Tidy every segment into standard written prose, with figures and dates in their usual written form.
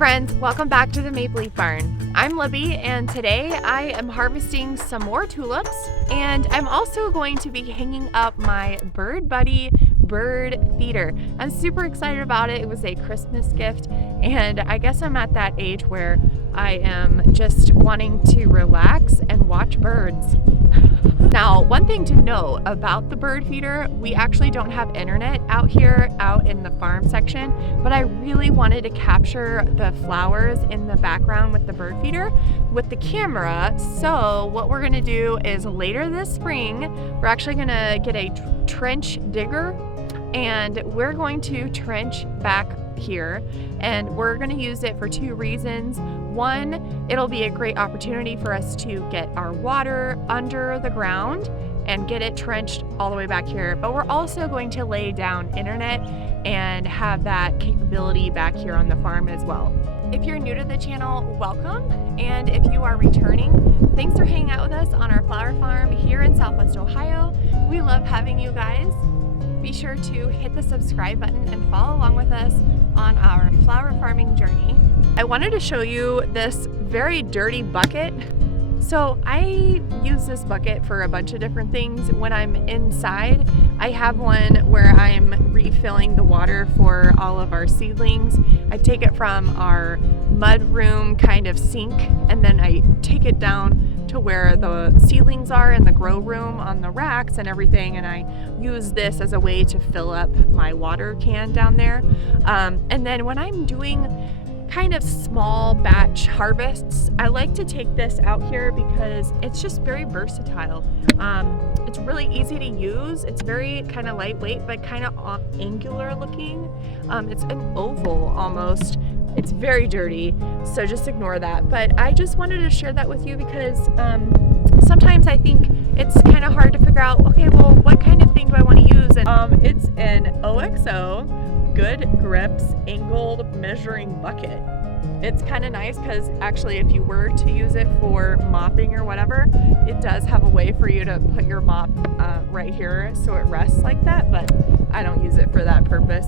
friends, welcome back to the Maple Leaf Barn. I'm Libby and today I am harvesting some more tulips, and I'm also going to be hanging up my BirdBuddy Bird Feeder. I'm super excited about it. It was a Christmas gift, and I guess I'm at that age where I am just wanting to relax and watch birds. Now, one thing to know about the bird feeder, we actually don't have internet out here, out in the farm section, but I really wanted to capture the flowers in the background with the bird feeder with the camera. So what we're gonna do is later this spring, we're actually gonna get a trench digger, and we're going to trench back here, and we're going to use it for two reasons. One, it'll be a great opportunity for us to get our water under the ground and get it trenched all the way back here, but we're also going to lay down internet and have that capability back here on the farm as well. If you're new to the channel, welcome, and if you are returning, thanks for hanging out with us on our flower farm here in Southwest Ohio. We love having you guys. Be sure to hit the subscribe button and follow along with us on our flower farming journey. I wanted to show you this very dirty bucket. So I use this bucket for a bunch of different things. When I'm inside, I have one where I'm refilling the water for all of our seedlings. I take it from our mud room kind of sink, and then I take it down to where the seedlings are in the grow room on the racks and everything, and I use this as a way to fill up my water can down there. And then when I'm doing kind of small batch harvests, I like to take this out here because it's just very versatile. It's really easy to use. It's very kind of lightweight but kind of angular looking. It's an oval almost. It's very dirty, so just ignore that. But I just wanted to share that with you because sometimes I think it's kind of hard to figure out, okay, well, what kind of thing do I want to use? And it's an OXO Good Grips angled measuring bucket. It's kind of nice because actually if you were to use it for mopping or whatever, it does have a way for you to put your mop right here so it rests like that, but I don't use it for that purpose.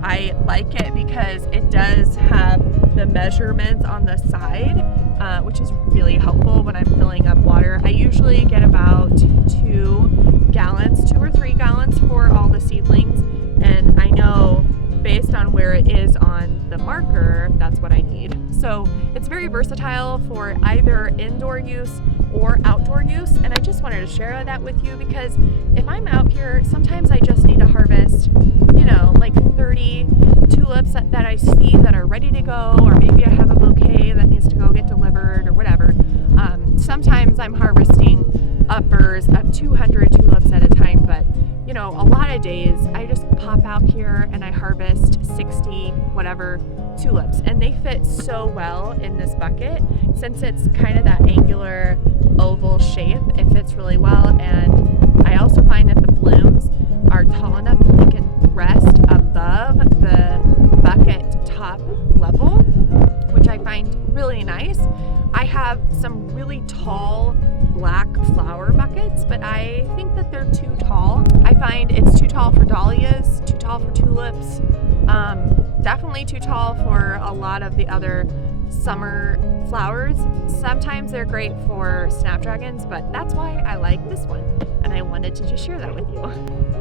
I like it because it does have the measurements on the side, which is really helpful when I'm filling up water. I usually get about 2 or 3 gallons for all the seedlings, and I know based on where it is on the marker, that's what I need. So it's very versatile for either indoor use or outdoor use, and I just wanted to share that with you because if I'm out here, sometimes I just need to harvest, you know, like 30 tulips that I see that are ready to go, or maybe I have a bouquet that needs to go get delivered or whatever. Sometimes I'm harvesting uppers of 200 tulips at a time, but you know, a lot of days I just pop out here and I harvest 60 whatever tulips, and they fit so well in this bucket since it's kind of that angular oval shape. It fits really well, and I also find that the blooms are tall enough that they can rest above the bucket top level, which I find really nice. I have some really tall black flower buckets, but I think that they're too tall. I find it's too tall for dahlias, too tall for tulips, definitely too tall for a lot of the other summer flowers. Sometimes they're great for snapdragons, but that's why I like this one, and I wanted to just share that with you.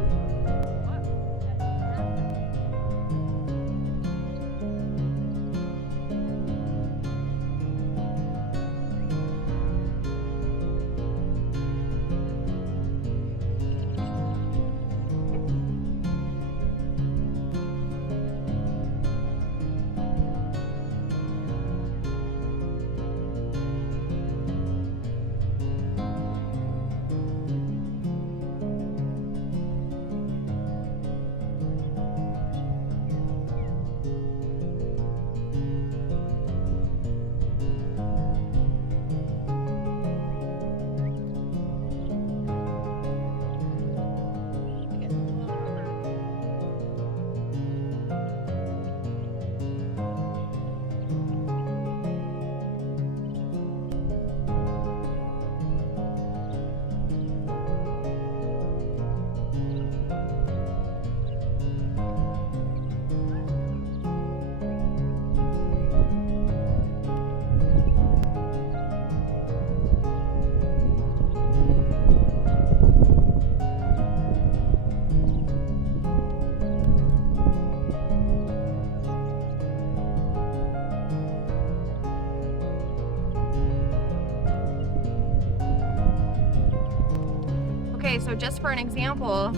Okay, so just for an example,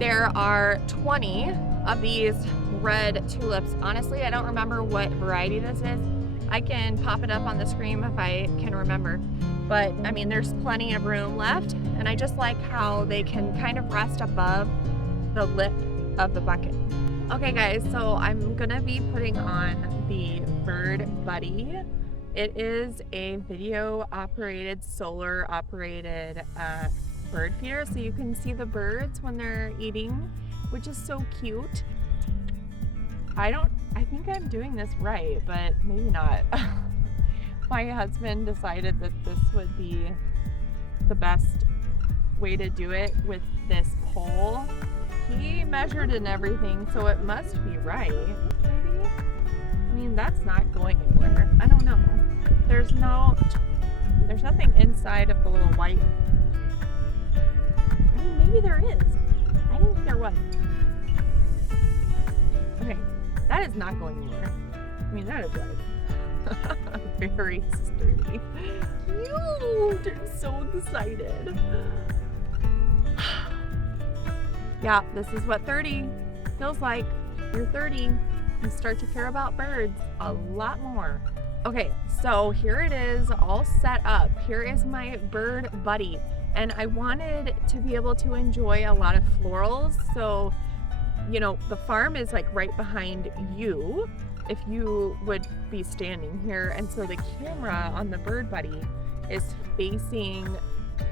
there are 20 of these red tulips. Honestly, I don't remember what variety this is. I can pop it up on the screen if I can remember. But I mean, there's plenty of room left, and I just like how they can kind of rest above the lip of the bucket. Okay guys, so I'm gonna be putting on the BirdBuddy. It is a video operated, solar operated bird feeder, so you can see the birds when they're eating, which is so cute. I think I'm doing this right, but maybe not. My husband decided that this would be the best way to do it with this pole. He measured and everything, so it must be right, maybe? I mean, that's not going anywhere. I don't know. There's nothing inside of the little white. I mean, maybe there is. I didn't think there was. Okay, that is not going anywhere. I mean, that is like very sturdy. Cute! I'm so excited. Yeah, this is what 30 feels like. You're 30. You start to care about birds a lot more. Okay, so here it is all set up. Here is my BirdBuddy, and I wanted to be able to enjoy a lot of florals. So, you know, the farm is like right behind you if you would be standing here, and so the camera on the BirdBuddy is facing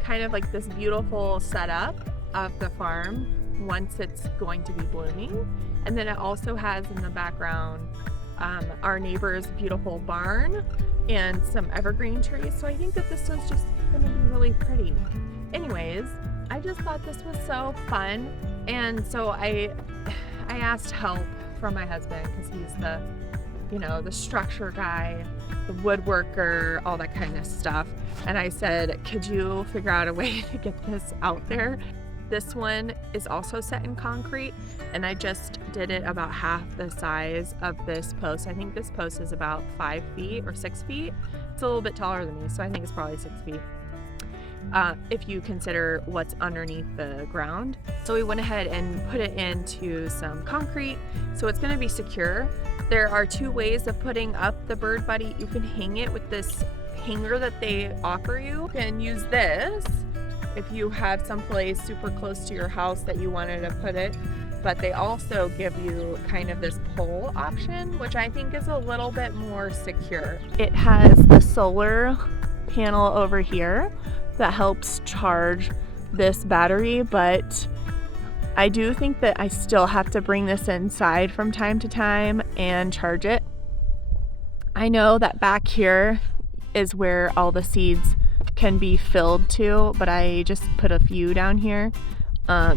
kind of like this beautiful setup of the farm once it's going to be blooming. And then it also has in the background our neighbor's beautiful barn and some evergreen trees. So I think that this was just gonna be really pretty. Anyways, I just thought this was so fun. And so I asked help from my husband, because he's the, you know, the structure guy, the woodworker, all that kind of stuff. And I said, could you figure out a way to get this out there? This one is also set in concrete, and I just did it about half the size of this post. I think this post is about 5 feet or 6 feet. It's a little bit taller than me, so I think it's probably 6 feet. If you consider what's underneath the ground. So we went ahead and put it into some concrete, so it's gonna be secure. There are 2 ways of putting up the BirdBuddy. You can hang it with this hanger that they offer you. You can use this if you have someplace super close to your house that you wanted to put it, but they also give you kind of this pole option, which I think is a little bit more secure. It has the solar panel over here that helps charge this battery, but I do think that I still have to bring this inside from time to time and charge it. I know that back here is where all the seeds can be filled to, but I just put a few down here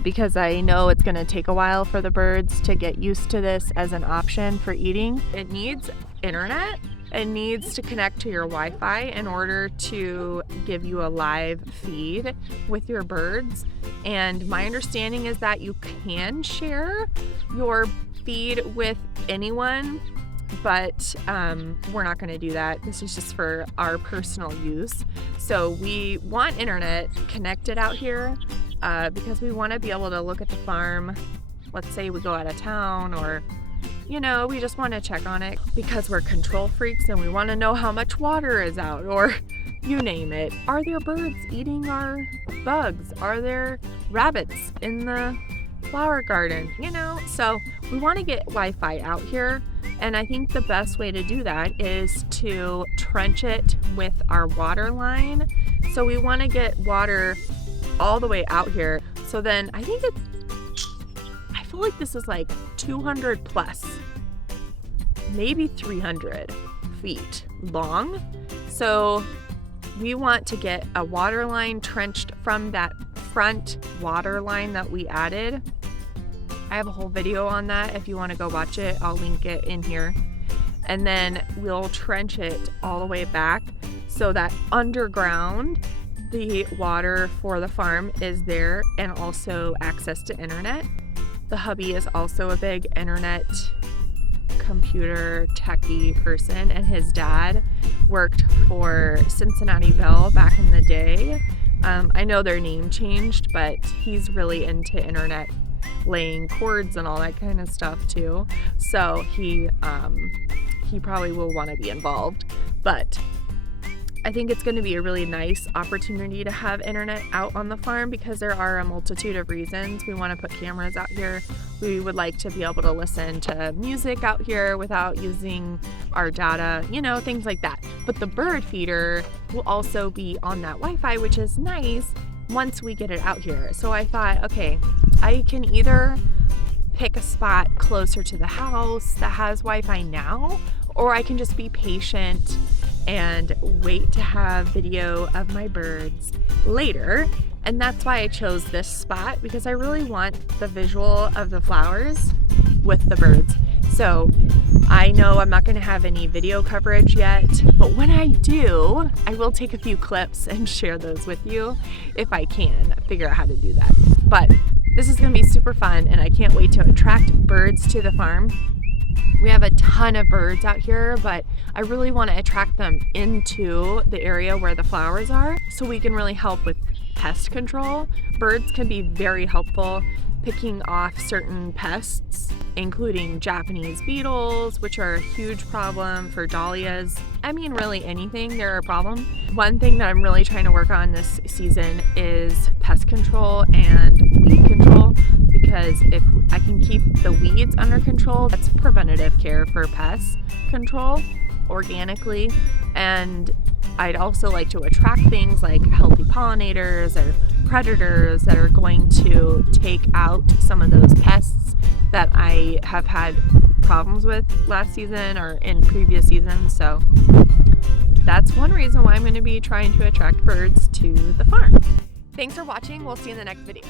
because I know it's going to take a while for the birds to get used to this as an option for eating. It needs internet. It needs to connect to your Wi-Fi in order to give you a live feed with your birds. And my understanding is that you can share your feed with anyone, but we're not going to do that. This is just for our personal use. So we want internet connected out here because we want to be able to look at the farm. Let's say we go out of town, or you know, we just want to check on it because we're control freaks and we want to know how much water is out, or you name it. Are there birds eating our bugs? Are there rabbits in the flower garden? You know, so we want to get Wi-Fi out here. And I think the best way to do that is to trench it with our water line. So we want to get water all the way out here. So then I think I feel like this is like 200 plus, maybe 300 feet long. So we want to get a water line trenched from that front water line that we added. I have a whole video on that. If you want to go watch it, I'll link it in here. And then we'll trench it all the way back so that underground the water for the farm is there, and also access to internet. The hubby is also a big internet computer techie person, and his dad worked for Cincinnati Bell back in the day I know their name changed, but he's really into internet laying cords and all that kind of stuff too. So he probably will want to be involved. But I think it's going to be a really nice opportunity to have internet out on the farm because there are a multitude of reasons. We want to put cameras out here. We would like to be able to listen to music out here without using our data, you know, things like that. But the bird feeder will also be on that Wi-Fi, which is nice once we get it out here. So I thought, okay, I can either pick a spot closer to the house that has Wi-Fi now, or I can just be patient and wait to have video of my birds later. And that's why I chose this spot, because I really want the visual of the flowers with the birds. So I know I'm not going to have any video coverage yet, but when I do, I will take a few clips and share those with you if I can figure out how to do that. But this is going to be super fun, and I can't wait to attract birds to the farm. We have a ton of birds out here, but I really want to attract them into the area where the flowers are so we can really help with pest control. Birds can be very helpful picking off certain pests, including Japanese beetles, which are a huge problem for dahlias. I mean, really anything, they're a problem. One thing that I'm really trying to work on this season is pest control and weed control, because if I can keep the weeds under control, that's preventative care for pest control organically. And I'd also like to attract things like healthy pollinators or predators that are going to take out some of those pests that I have had problems with last season or in previous seasons. So that's one reason why I'm going to be trying to attract birds to the farm. Thanks for watching. We'll see you in the next video.